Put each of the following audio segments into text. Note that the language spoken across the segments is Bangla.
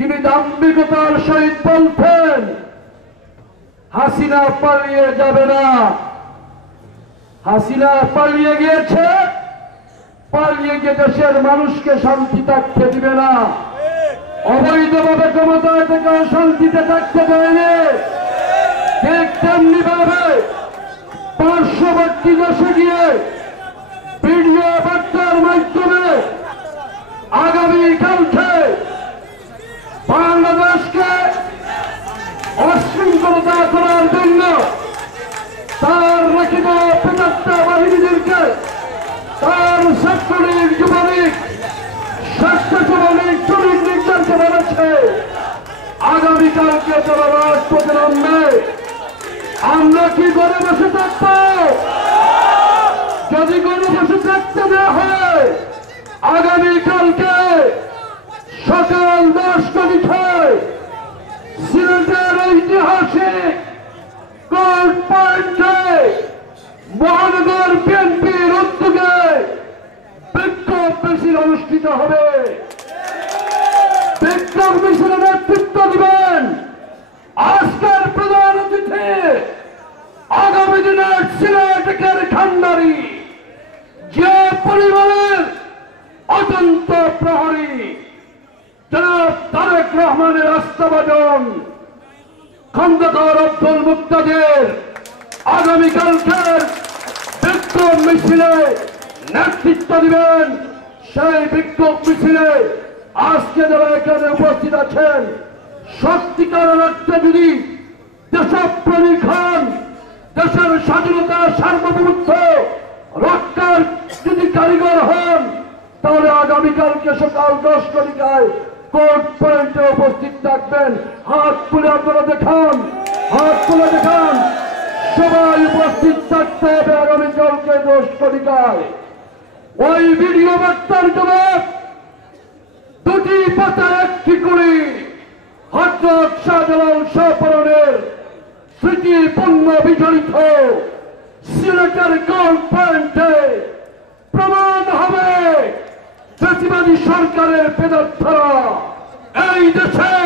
যিনি দাম্ভিকতার সহিত বলতেন হাসিনা পালিয়ে যাবে না। হাসিনা পালিয়ে গিয়েছে, পালিয়ে গিয়ে দেশের মানুষকে শান্তি থাকতে দিবে না। অবৈধভাবে ক্ষমতায় থেকে শান্তিতে থাকতে দেয়নি। ঠিক তেমনি ভাবে পার্শ্ববর্তী দেশে গিয়ে ভিডিও বার্তার মাধ্যমে আগামীকালকে বাংলাদেশকে অশৃঙ্খলতা করার জন্য তার রচিত পেটাত্তা বাহিনীদেরকে, তার ছাত্রলীগ, যুবলীগ, স্বেচ্ছাসেবক শ্রমিক লীগদেরকে বলেছে আগামীকালকে তারা রাজপথে নামবে। আমরা কি ঘরে বসে থাকব? যদি ঘরে বসে থাকতে দেওয়া হয়, আগামীকালকে সকাল 10টায় সিলেটের ঐতিহাসিক কোর্ট পয়েন্টে মহানগর বিএনপির উদ্যোগে বিক্ষোভ মিছিল অনুষ্ঠিত হবে। বিক্ষোভ মিছিলে নেতৃত্ব দিবেন আজকের প্রধান অতিথি, আগামী দিনের সিলেটের খান্ডারি, যে পরিবারের অত্যন্ত প্রহরী জনাব তারেক রহমানের আস্থাভাজন খন্দকার আব্দুল মুক্তাদির আগামীকালকের বিক্ষোভ মিছিলে নেতৃত্ব দিবেন। সেই বিক্ষোভ মিছিলে আজকে যারা এখানে উপস্থিত আছেন, সত্যিকার অর্থে যদি দেশপ্রেমী খান, দেশের স্বাধীনতা সার্বভৌমত্ব রক্ষার যদি কারিগর হন, তাহলে আগামীকালকে সকাল 10টায় কোর্ট পয়েন্টে উপস্থিত থাকবেন। হাত তুলে আপনারা দেখান, হাত তুলে দেখান। সবাই উপস্থিত থাকতে হবে আগামীকালকে 10টায়। ওই ভিডিও বার্তার জবাব দুটি পাতার একটি করে হযরত শাহজালাল শাহপরানের স্মৃতি পূর্ণ বিজড়িত সিলেটের কোর্ট পয়েন্টে প্রমাণ হবে ফ্যাসিবাদী সরকারের পেদার্থরা এই দেশে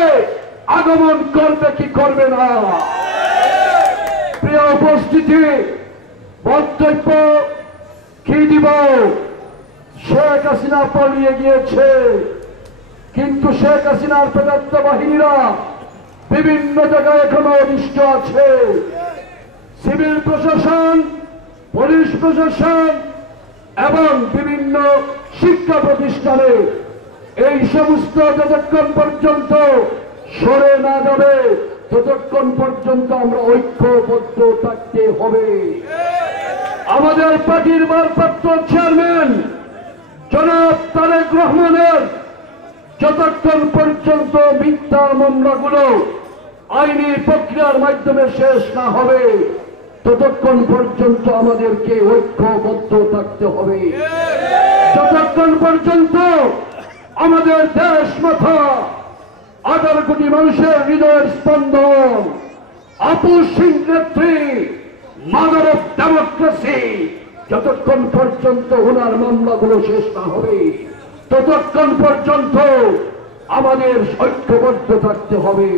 আগমন করবে কি করবে না। প্রিয় উপস্থিতি, বক্তব্য কি দিব? শেখ হাসিনা পালিয়ে গিয়েছে, কিন্তু শেখ হাসিনার পেদার্থ বাহিনীরা বিভিন্ন জায়গায় এখনো অধিষ্ঠ আছে। সিভিল প্রশাসন, পুলিশ প্রশাসন এবং বিভিন্ন শিক্ষা প্রতিষ্ঠানে এই সমস্ত যতক্ষণ পর্যন্ত সরে না যাবে, ততক্ষণ পর্যন্ত আমরা ঐক্যবদ্ধ থাকতে হবে। আমাদের পার্টির ভারপ্রাপ্ত চেয়ারম্যান জনাব তারেক রহমানের যতক্ষণ পর্যন্ত মিথ্যা মামলাগুলো আইনি প্রক্রিয়ার মাধ্যমে শেষ না হবে, ততক্ষণ পর্যন্ত আমাদেরকে ঐক্যবদ্ধ থাকতে হবে। যতক্ষণ পর্যন্ত আমাদের দেশ মাথা 18 কোটি মানুষের হৃদয়ের স্পন্দন আপু সিং নেত্রী মাদার অফ ডেমোক্রেসি, যতক্ষণ পর্যন্ত ওনার মামলাগুলো শেষ না হবে, ততক্ষণ পর্যন্ত আমাদের ঐক্যবদ্ধ থাকতে হবে।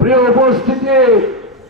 প্রিয় উপস্থিতি,